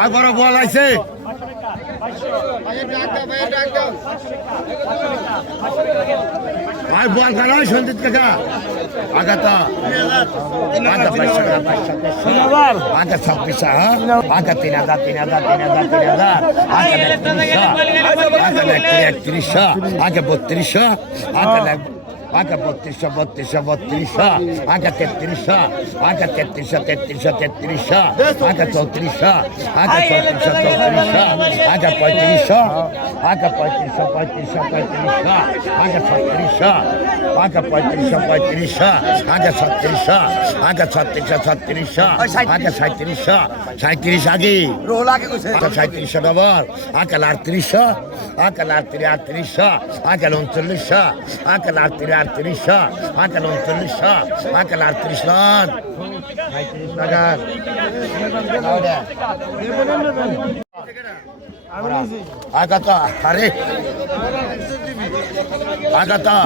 আর বড় বল আছে ভাই বল খেলা সঞ্জিত কাকা আগাতা আগে 26 হ্যাঁ আগে 3000 আগে 3200 আগে 3200 আগে 3300 আগে 3300 আগে 3400 আগে 3400 আগে 3500 আগে 3500 আগে 3600 আগে 3500 আগে 3600 আগে 3600 আগে 3700 আগে রোল আগে কইছে 3700 ডবল আগে 3800 আগে 3800 আগে 3900 আগে 3800 আগে 3900 আগে 38 রান 35 টাকা আগাতা আরে আগাতা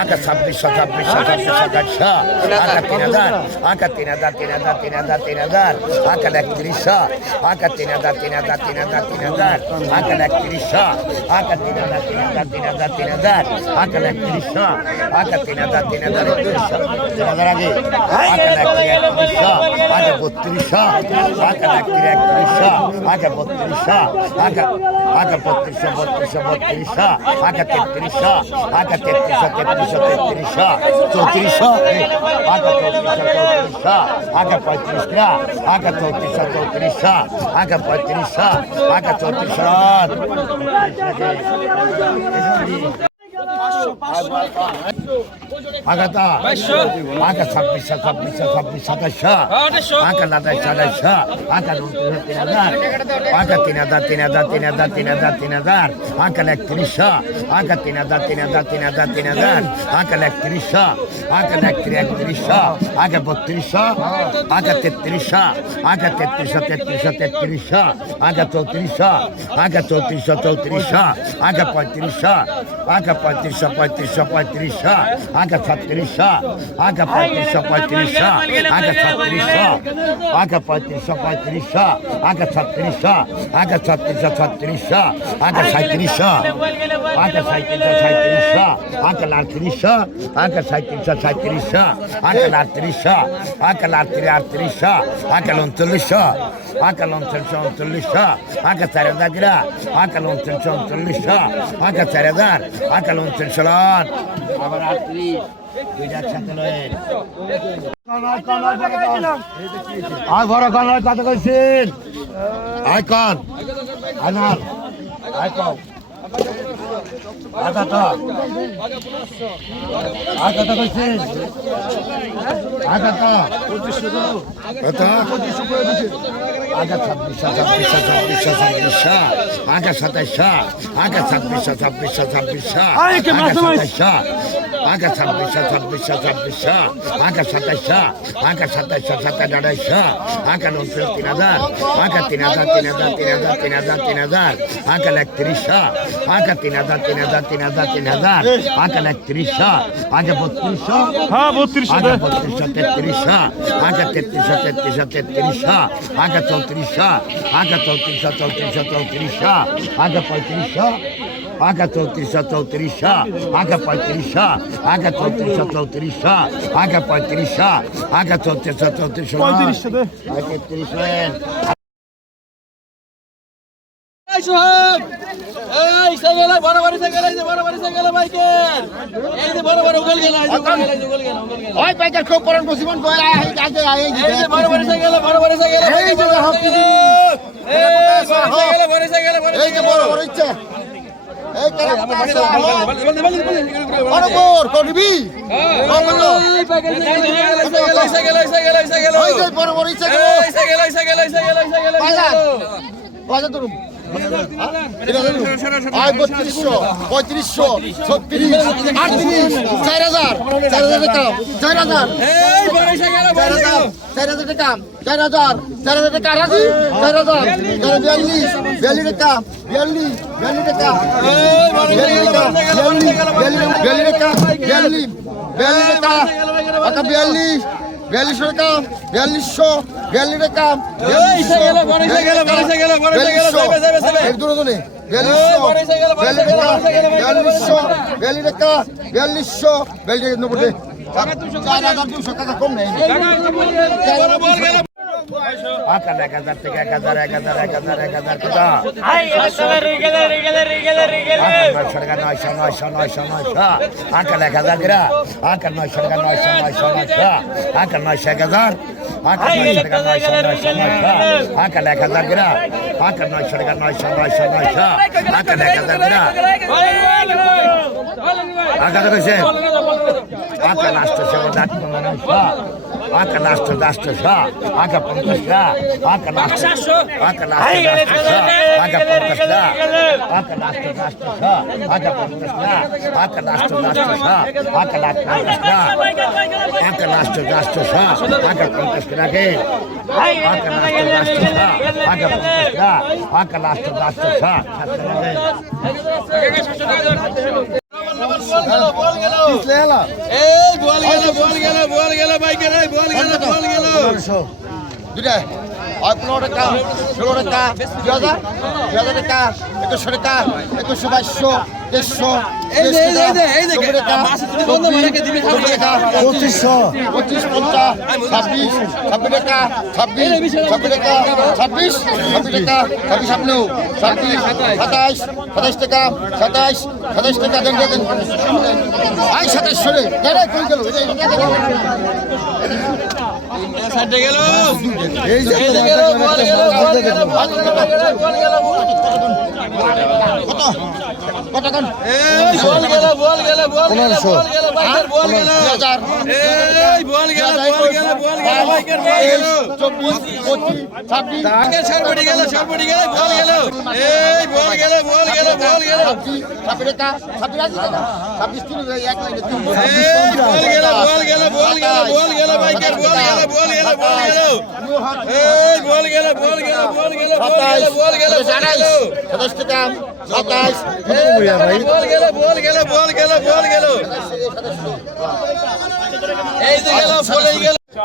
আগে 2600 আগে 3000 আগে 3000 আগে 3100 আগে 3000 আগে 3100 আগে 3000 আগে 3100 আগে 3000 আগে 3100 আগে 3200 আগে 3100 আগে 3200 আগে 3200 আগে 3300 আগে 3300 3400 আগে 3400 আগে 35 আগে 3400 আগে 3500 আগে 3400 আগাতা আগে 2600 2700 আগে 2700 আগে 3000 আগে 3000 আগে 3100 আগে 3000 আগে 3100 আগে 3100 আগে 3200 আগে 3300 আগে 3300 আগে 3400 আগে 3400 আগে 3500 আগে 3500 আগে 3600 আগে 3500 আগে 3600 আগে 3500 আগে 3600 আগে 3600 আগে 3700 আগে 3700 আগে 3800 আগে 3700 আগে 3800 আগে 3800 আগে 3900 আগে 3900 আগে 4000 আগে 3900 আগে 4000 আগে 3900 আবার 38 দুইটা একসাথে লয়েন আয় বড় কান কত কইছেন আয় কান আনাল আয় কান আগাতা আগাতা কইছেন আগাতা 2500 কত 2500 করে দিছে আগে 2600 আগে 2700 আগে 2600 আগে 2700 আগে 2600 আগে 2700 আগে 2700 আগে 3000 আগে 3000 আগে 3100 আগে 3000 আগে 3100 আগে 3200 হ্যাঁ 3200 আগে 3300 আগে 3300 আগে 3400 আগে 3400 আগে 3500 আগে 3400 আগে 3500 আগে 3400 আগে 3500 আগে 3400 দে আগে 33 এই সোহেব এই সাইকেল বড় সাইকেল এই যে বড় সাইকেল বাইকের এই যে বড় উগল গেল ওই বাইকের খুব পরন বসিবন কই আগে এই যে বড় সাইকেল এই যে হাফি এই যে বড় ইচ্ছা এই কারা বড় বড় করবি এই সাইকেল ওই যে বড় ইচ্ছা সাইকেল বাজার ধরুন আয় 3200 3500 36 38 4000 টাকা 4000 এই বড় সাইকেল 4000 টাকা 4000 টাকা রাজি 4000 42 টাকা 42 টাকা এই বড় সাইকেল 42 টাকা 42 টাকা 42 টাকা 42 4200 টাকা 4200 টাকা এই সে গেল বড় সে গেল বড় সে গেল বড় সে গেল যাবে যাবে যাবে এক দুটো দুনে 4200 টাকা 4200 নব্বই 4200 টাকা কম নেই বড় বল গেল আকাল 1000 থেকে 1000 টাকা সরকার 900 আকাল 1000 গ্রা আকাল 900 টাকা 900 আকাল 900 আকাল 900 টাকা 900 আকাল 1000 গ্রা আকাল 900 টাকা 900 আকাল 1000 গ্রা আকাল বেশি আকাল 800 আকাল 800 আকাল 50 আকাল 800 আকাল 800 আকাল 50 আকাল 800 আকাল 50 আকাল 800 আকাল 800 আকাল 800 আকাল 50 রাখে আকাল 800 আকাল 50 আকাল 800 বল গেল এই বল গেল বাইকের এই বল গেল দুটা আর 15 টাকা 16 টাকা 2000 টাকা 2100 টাকা 2100 2200 এই যে মাসে তুমি বন্ধ মানে কে দিবি খাবি 2500 25 26 26 টাকা 26 টাকা 26 টাকা 26 আপনি 27 27 টাকা 27 টাকা দেন আই 27 সরে দাঁড়া কই গেল সাইডে গেল এই যে বল গেল কত কত কোন এই বল গেল বাইকের বল গেল 2000 এই বল গেল বাইকের বল গেল 24 25 26 আগে সরবড়ি গেল বল গেল এই বল গেল 26 টাকা 26 কিলো এক লাইনে এই বল গেল বাইকের বল গেল এই বল গেল 27 টাকা 27 বল গেল এই যে গেল বলে গেল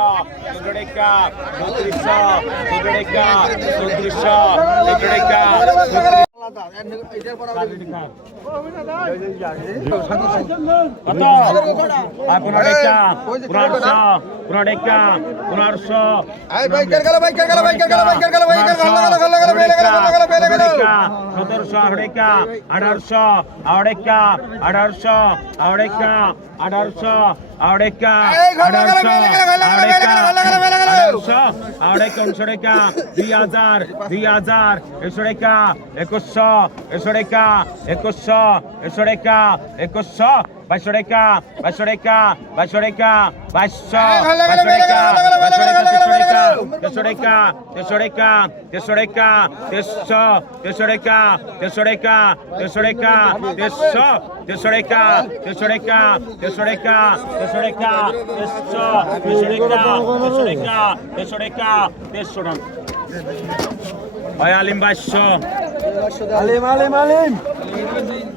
আলিম 2200